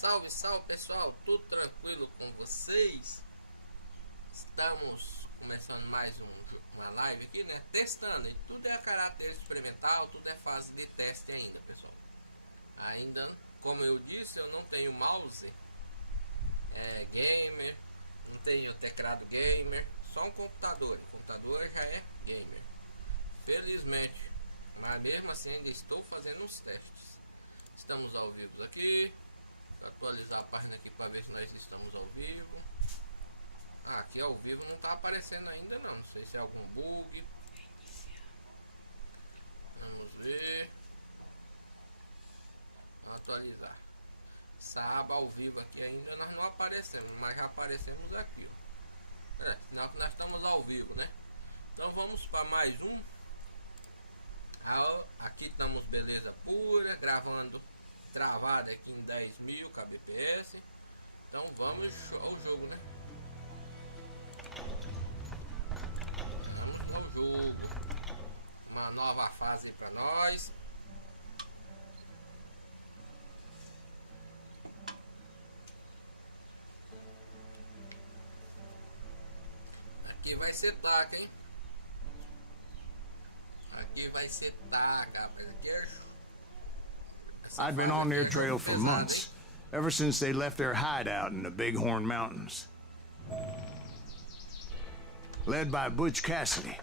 Salve, salve pessoal, tudo tranquilo com vocês? Estamos começando mais uma live aqui, né? Testando, e tudo é a caráter experimental, tudo é fase de teste ainda, pessoal. Ainda, como eu disse, eu não tenho mouse gamer, não tenho teclado gamer, só um computador. O computador já é gamer, felizmente, mas mesmo assim ainda estou fazendo uns testes. Estamos ao vivo aqui. Vou atualizar a página aqui para ver se nós estamos ao vivo. Aqui ao vivo não está aparecendo ainda não sei se é algum bug. Vamos ver. Vamos atualizar. Essa aba ao vivo aqui ainda nós não aparecemos, mas já aparecemos aqui. Sinal que nós estamos ao vivo, né? Então vamos para mais um. Aqui estamos beleza pura, gravando travado aqui em 10.000 kbps. Então vamos ao jogo, né? Vamos ao jogo. Uma nova fase para nós. Aqui vai ser taca, hein? Aqui vai ser taca, rapaz. Aqui é I'd been on their trail for months, ever since they left their hideout in the Bighorn Mountains. Led by Butch Cassidy,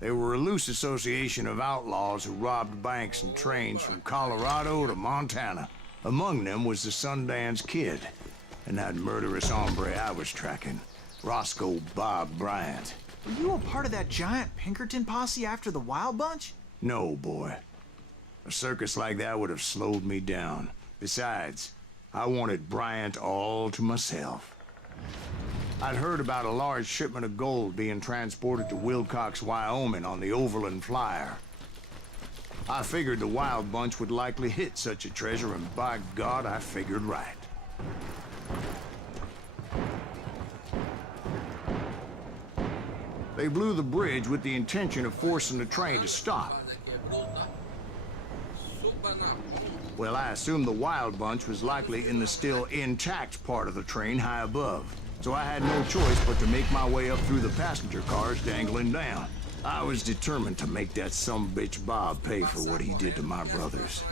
they were a loose association of outlaws who robbed banks and trains from Colorado to Montana. Among them was the Sundance Kid, and that murderous hombre I was tracking, Roscoe Bob Bryant. Were you a part of that giant Pinkerton posse after the Wild Bunch? No, boy. A circus like that would have slowed me down. Besides, I wanted Bryant all to myself. I'd heard about a large shipment of gold being transported to Wilcox, Wyoming on the Overland Flyer. I figured the Wild Bunch would likely hit such a treasure, and by God, I figured right. They blew the bridge with the intention of forcing the train to stop. Well, I assumed the Wild Bunch was likely in the still intact part of the train high above, so I had no choice but to make my way up through the passenger cars dangling down. I was determined to make that sumbitch Bob pay for what he did to my brothers.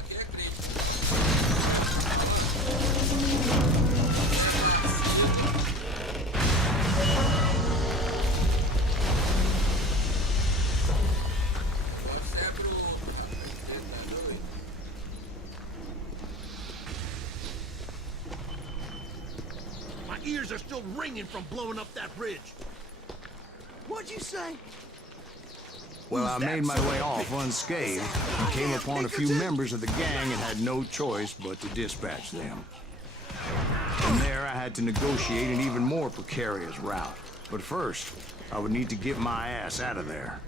Ears are still ringing from blowing up that bridge. What'd you say? Well, I made my way off unscathed and came upon a few members of the gang and had no choice but to dispatch them. From there, I had to negotiate an even more precarious route. But first, I would need to get my ass out of there.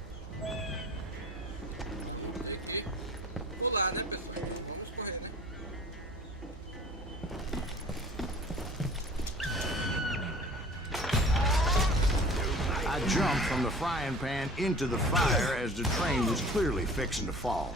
I jumped from the frying pan into the fire as the train was clearly fixing to fall.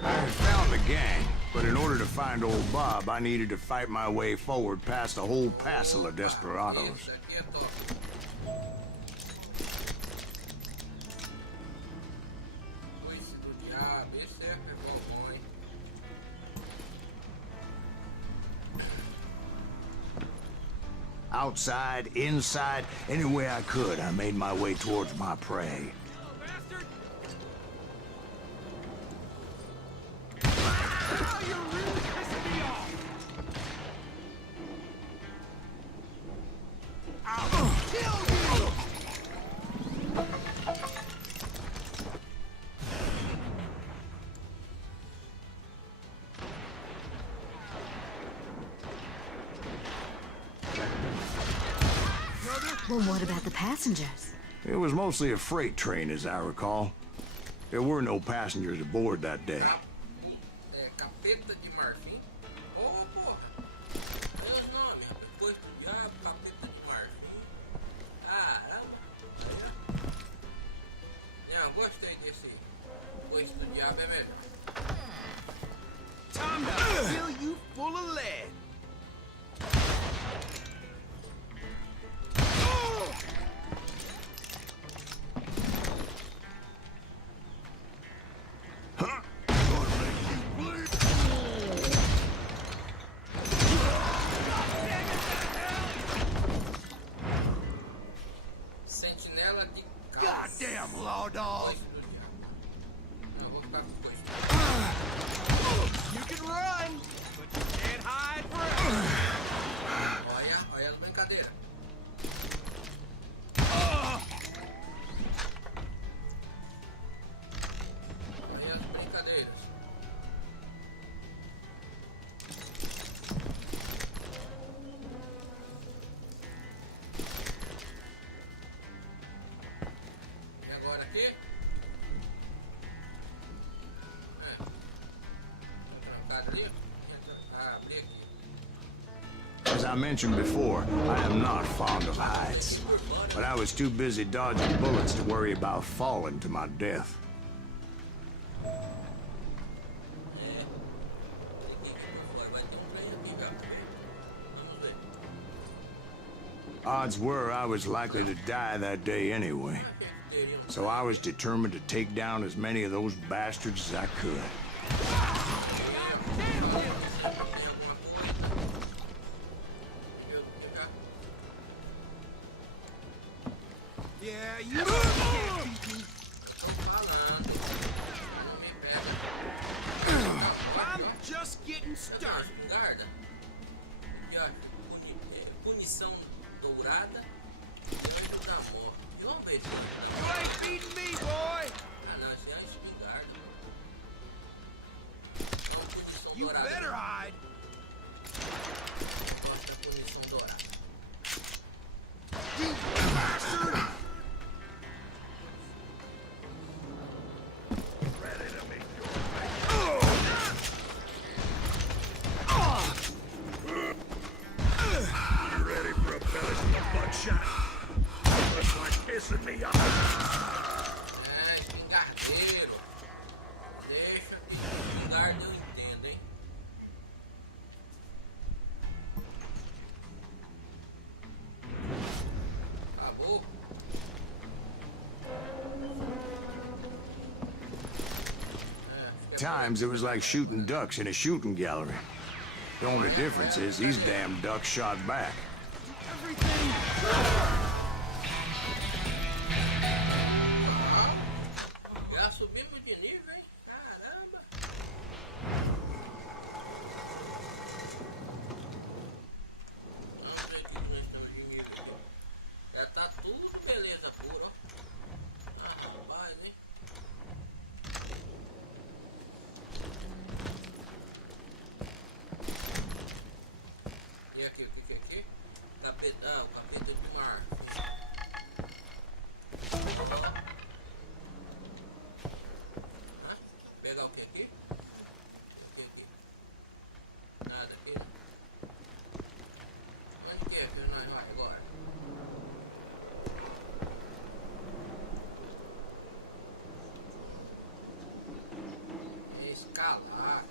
I had found the gang. But in order to find old Bob, I needed to fight my way forward past a whole passel of desperados. Outside, inside, any way I could, I made my way towards my prey. Well, what about the passengers? It was mostly a freight train, as I recall. There were no passengers aboard that day. capeta de marfim. Porra. Olha os nomes, rapaz. Coisa do diabo, capeta de marfim. Caramba. Não, gostei desse. Coisa do diabo é melhor. Time to fill you full of lead. Sentinela de caos. Goddamn law dog. Coisa do diabo. Não, vou ficar com coisa. You can run, but you can't hide forever. Olha as brincadeiras. Olha as brincadeiras. E agora aqui? Trancado ali? Abri aqui. As I mentioned before, I am not fond of heights. But I was too busy dodging bullets to worry about falling to my death. Vai ter trem aqui, já. Vamos ver. Odds were I was likely to die that day anyway. So I was determined to take down as many of those bastards as I could. Yeah, you can't beat me. I'm just getting started. Guarda. Punição dourada. Anjo da morte. Vamos ver se You ain't beating me, boy. não, esse é a espingarda. Não, punição You dourada. better hide. Mostra a punição dourada. You bastard. Ready for a belly from the buckshot? Looks like pissing me off. Espingardeiro. Deixa, espingarda eu entendo, hein. Acabou. Times it was like shooting ducks in a shooting gallery. The only difference is these damn ducks shot back. Já subimos de nível, hein? Caramba. Vamos ver aqui como nós estamos de nível aqui. Já tá tudo beleza pura, ó. Ah, rapaz, hein? E aqui, o que é aqui? Capeta, o capeta de mar. Pegar o que aqui? O que aqui? Nada aqui. Onde que é que nós vamos agora? Escalar.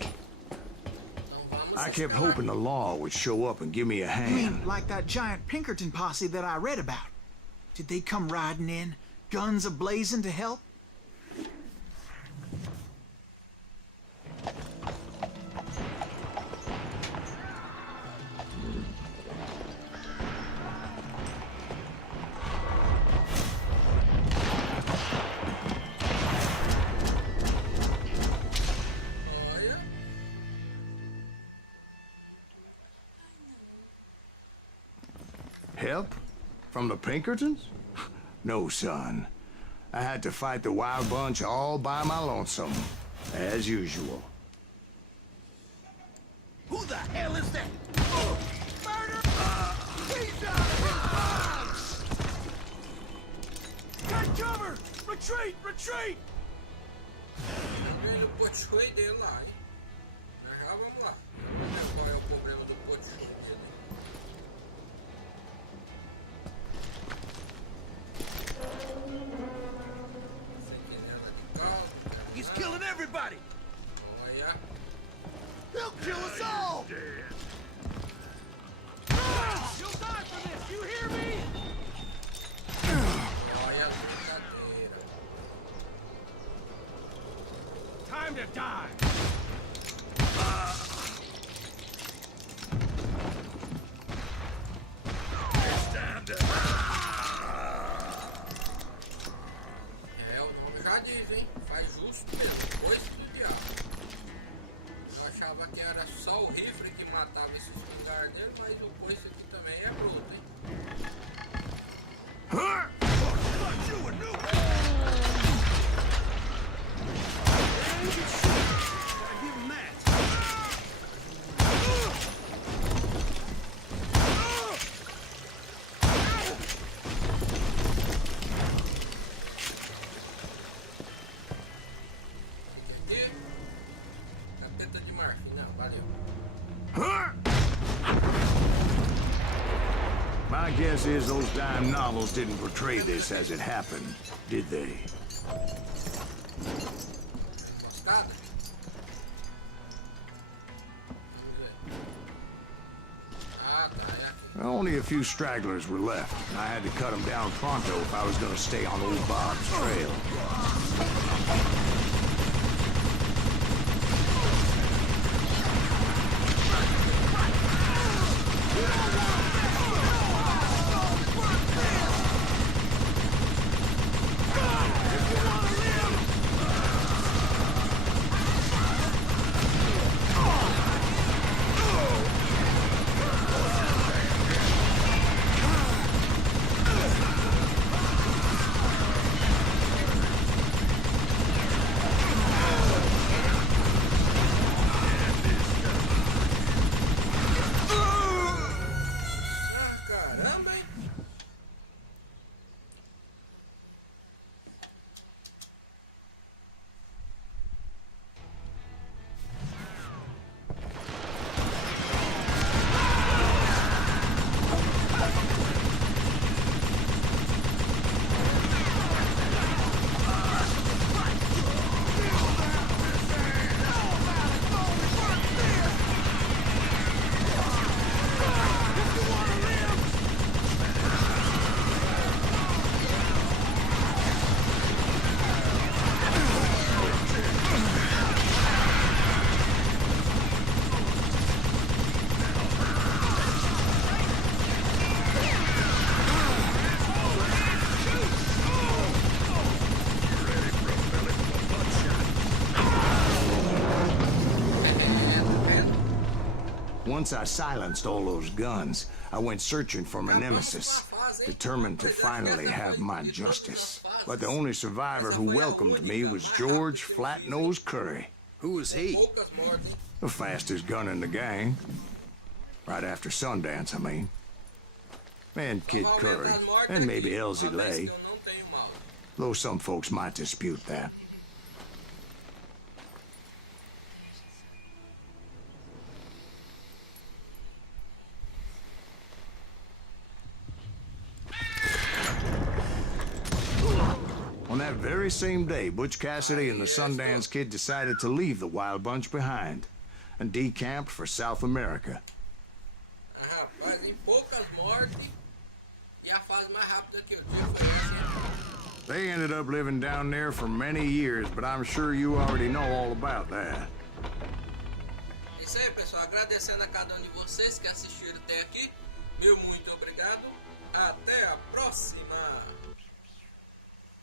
Então vamos I kept escalar. hoping the law would show up and give me a You hand. mean like that giant Pinkerton posse that I read about? Did they come riding in, guns a-blazing to help? Olha. Help? From the Pinkertons? No, son. I had to fight the wild bunch all by my lonesome, as usual. Who the hell is that? Oh, murder! He's out of his box! Take cover! Retreat! Retreat! Ele puxou dele lá, hein? capô de chuva dele. Se quiser andar de carro, He's killing everybody! vamos aí, ó. They'll kill us all! You'll die for this, you hear me? Olha a brincadeira. Time to die! It's time to... É, o nome já diz, hein? Faz justo pelo coice do diabo. Eu achava que era só o rifle que matava esses espingardeiros, mas o coice aqui também é bruto, hein? Thought you were new! Gotta give him that. Aqui, capeta de marfim, não, valeu. My guess is those dime novels didn't portray this as it happened, did they? Encostada? Ah, tá, é aqui. Only a few stragglers were left. I had to cut them down pronto if I was going to stay on old Bob's trail. Ah, caramba, hein? Once I silenced all those guns, I went searching for my nemesis, determined to finally have my justice. But the only survivor who welcomed me was George Flat-Nosed Curry. Who was he? Poucas mortes, hein? The fastest gun in the gang. Right after Sundance, I mean. And Kid Vamos Curry, aumentar as mortes and maybe aqui, Elsie uma vez Lay, que eu não tenho mal. though some folks might dispute that. On that very same day, Butch Cassidy and the Sundance Kid decided to leave the Wild Bunch behind and decamped for South America. Ah, rapaz, em poucas mortes. E a fase mais rápida que eu tive foi essa. They ended up living down there for many years, but I'm sure you already know all about that. É isso aí, pessoal. Agradecendo a cada um de vocês que assistiram até aqui. Meu muito obrigado. Até a próxima.